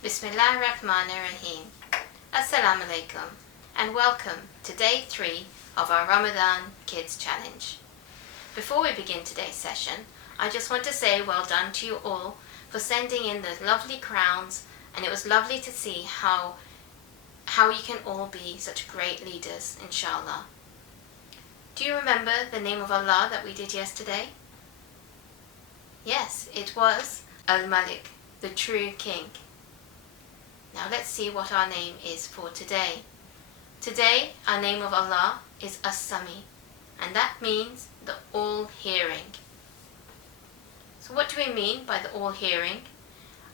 Bismillahirrahmanirrahim. As-Salamu Alaikum and welcome to day 3 of our Ramadan Kids Challenge. Before we begin today's session, I just want to say well done to you all for sending in those lovely crowns, and it was lovely to see how you can all be such great leaders, inshallah. Do you remember the name of Allah that we did yesterday? Yes, it was Al-Malik, the true king. Now let's see what our name is for today. Today, our name of Allah is As-Sami, and that means the all-hearing. So what do we mean by the all-hearing?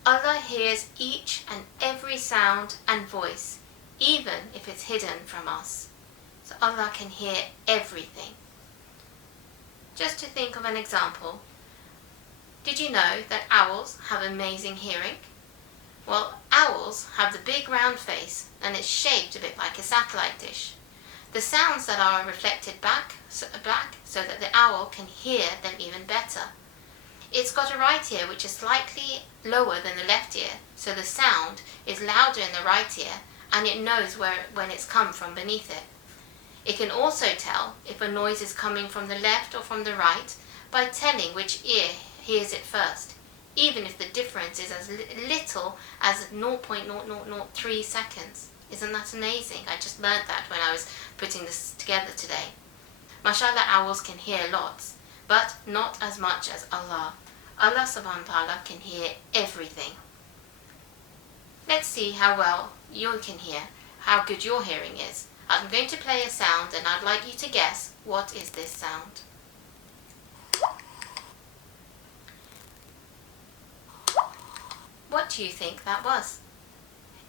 Allah hears each and every sound and voice, even if it's hidden from us. So Allah can hear everything. Just to think of an example, did you know that owls have amazing hearing? Well, owls have the big round face and it's shaped a bit like a satellite dish. The sounds that are reflected back so that the owl can hear them even better. It's got a right ear which is slightly lower than the left ear, so the sound is louder in the right ear and it knows when it's come from beneath it. It can also tell if a noise is coming from the left or from the right by telling which ear hears it first, even if the difference is as little as 0.0003 seconds. Isn't that amazing? I just learned that when I was putting this together today. Mashallah, owls can hear lots, but not as much as Allah. Allah subhanahu wa ta'ala can hear everything. Let's see how well you can hear, how good your hearing is. I'm going to play a sound and I'd like you to guess what is this sound. What do you think that was?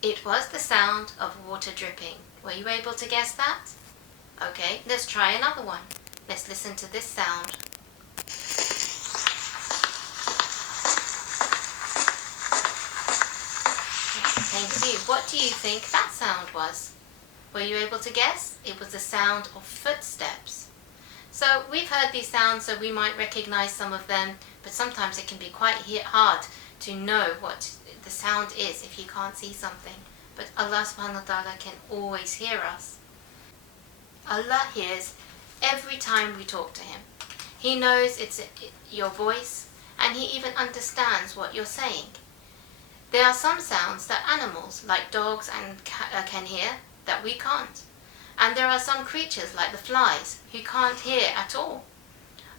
It was the sound of water dripping. Were you able to guess that? Okay, let's try another one. Let's listen to this sound. Thank you. What do you think that sound was? Were you able to guess? It was the sound of footsteps. So we've heard these sounds, so we might recognize some of them, but sometimes it can be quite hard to know what the sound is if you can't see something. But Allah subhanahu wa ta'ala can always hear us. Allah hears every time we talk to Him. He knows it's your voice, and He even understands what you're saying. There are some sounds that animals like dogs and can hear that we can't. And there are some creatures like the flies who can't hear at all.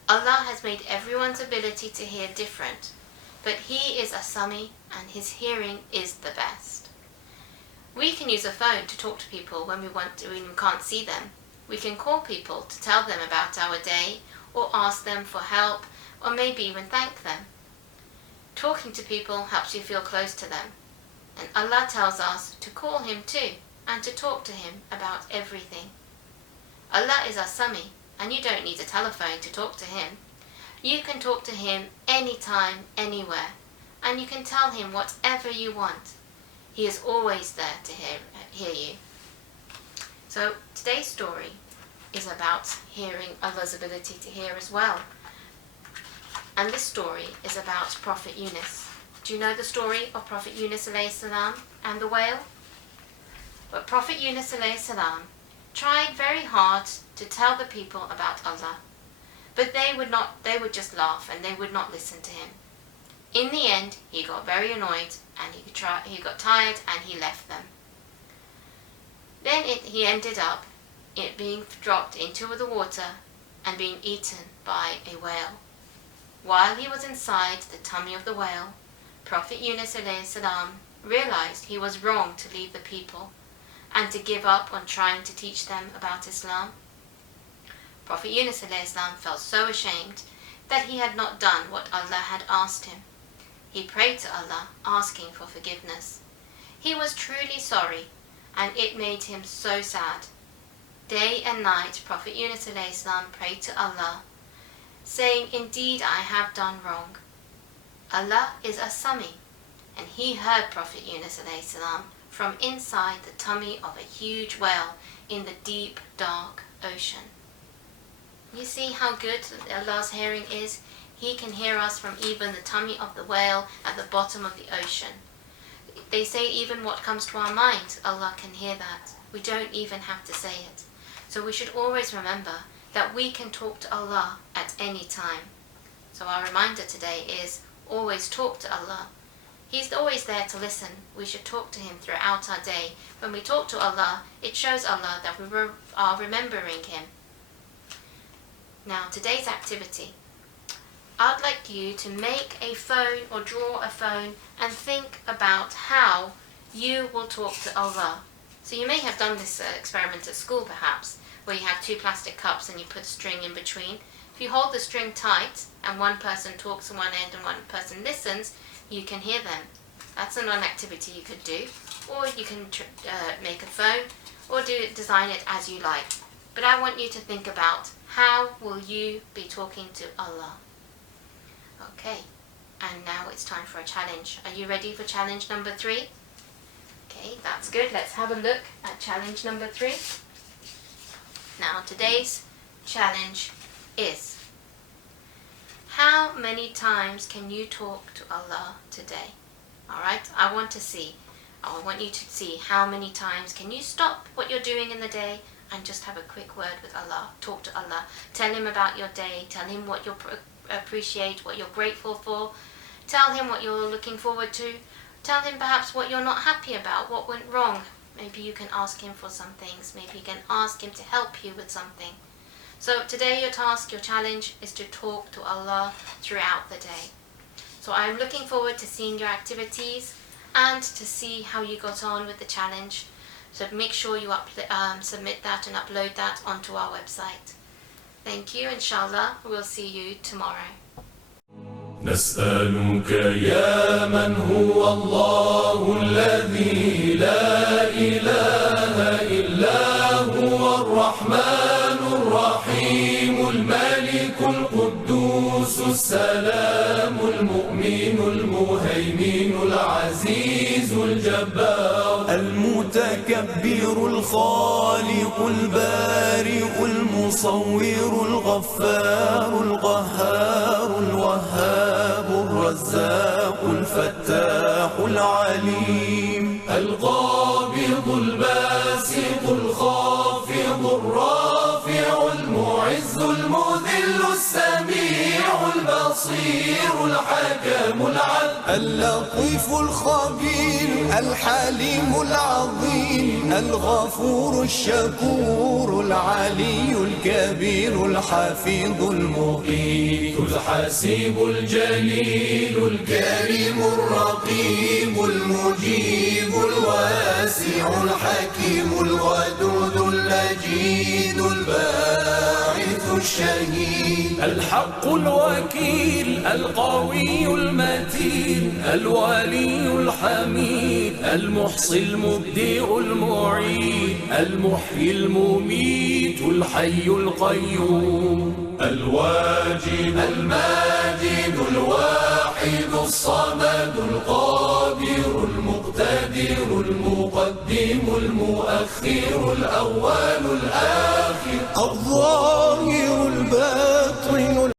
Allah has made everyone's ability to hear different, but He is As-Sami and His hearing is the best. We can use a phone to talk to people when we can't see them. We can call people to tell them about our day or ask them for help or maybe even thank them. Talking to people helps you feel close to them, and Allah tells us to call Him too and to talk to Him about everything. Allah is As-Sami and you don't need a telephone to talk to Him. You can talk to Him anytime, anywhere, and you can tell Him whatever you want. He is always there to hear you. So today's story is about hearing, Allah's ability to hear as well. And this story is about Prophet Yunus. Do you know the story of Prophet Yunus alayhi salam and the whale? But Prophet Yunus alayhi salam tried very hard to tell the people about Allah. But they would just laugh and they would not listen to him. In the end, he got very annoyed and he got tired and he left them. Then he ended up being dropped into the water and being eaten by a whale. While he was inside the tummy of the whale, Prophet Yunus alayhi salam realized he was wrong to leave the people and to give up on trying to teach them about Islam. Prophet Yunus alayhi salam felt so ashamed that he had not done what Allah had asked him. He prayed to Allah, asking for forgiveness. He was truly sorry, and it made him so sad. Day and night, Prophet Yunus alayhi salam prayed to Allah, saying, "Indeed, I have done wrong." Allah is As-Sami, and He heard Prophet Yunus alayhi salam from inside the tummy of a huge whale in the deep, dark ocean. You see how good Allah's hearing is? He can hear us from even the tummy of the whale at the bottom of the ocean. they say even what comes to our mind, Allah can hear that. We don't even have to say it. So we should always remember that we can talk to Allah at any time. So our reminder today is always talk to Allah. He's always there to listen. We should talk to Him throughout our day. When we talk to Allah, it shows Allah that we are remembering Him. Now, today's activity. I'd like you to make a phone or draw a phone and think about how you will talk to Allah. So you may have done this experiment at school perhaps, where you have two plastic cups and you put a string in between. If you hold the string tight and one person talks on one end and one person listens, you can hear them. That's an activity you could do. Or you can make a phone or design it as you like. But I want you to think about how will you be talking to Allah. Okay, and now it's time for a challenge. Are you ready for challenge number 3? Okay, that's good. Let's have a look at challenge number 3. Now, today's challenge is, how many times can you talk to Allah today? Alright, I want you to see how many times can you stop what you're doing in the day and just have a quick word with Allah. Talk to Allah. Tell Him about your day. Tell Him what you appreciate, what you're grateful for. Tell Him what you're looking forward to. Tell Him perhaps what you're not happy about, what went wrong. Maybe you can ask Him for some things. Maybe you can ask Him to help you with something. So today your task, your challenge is to talk to Allah throughout the day. So I'm looking forward to seeing your activities and to see how you got on with the challenge. So make sure you submit that and upload that onto our website. Thank you. Inshallah, we'll see you tomorrow. نسألك يا من هو الله الذي لا إله إلا هو الرحمن الرحيم الملك القدوس السلام المؤمن المهيمن العزيز الجبار المتكبر الخالق البارئ المصور الغفار القهار الوهاب الرزاق الفتاح العليم القابض الباسط الخافض الرافع المعز المذل السميع البصير الحكم العدل اللطيف الخبير الحليم العظيم الغفور الشكور العلي الكبير الحفيظ المقيت الحسيب الجليل الكريم الرقيب المجيب الواسع الحكيم الودود المجيد الباعث الشهيد الحق الوكيل القوي المتين الولي الحميد المحصي المبدئ المعيد المحيي المميت الحي القيوم الواجد الماجد الواحد الصمد القادر المقتدر المقدم المؤخر الأول الآخر الظاهر الباطن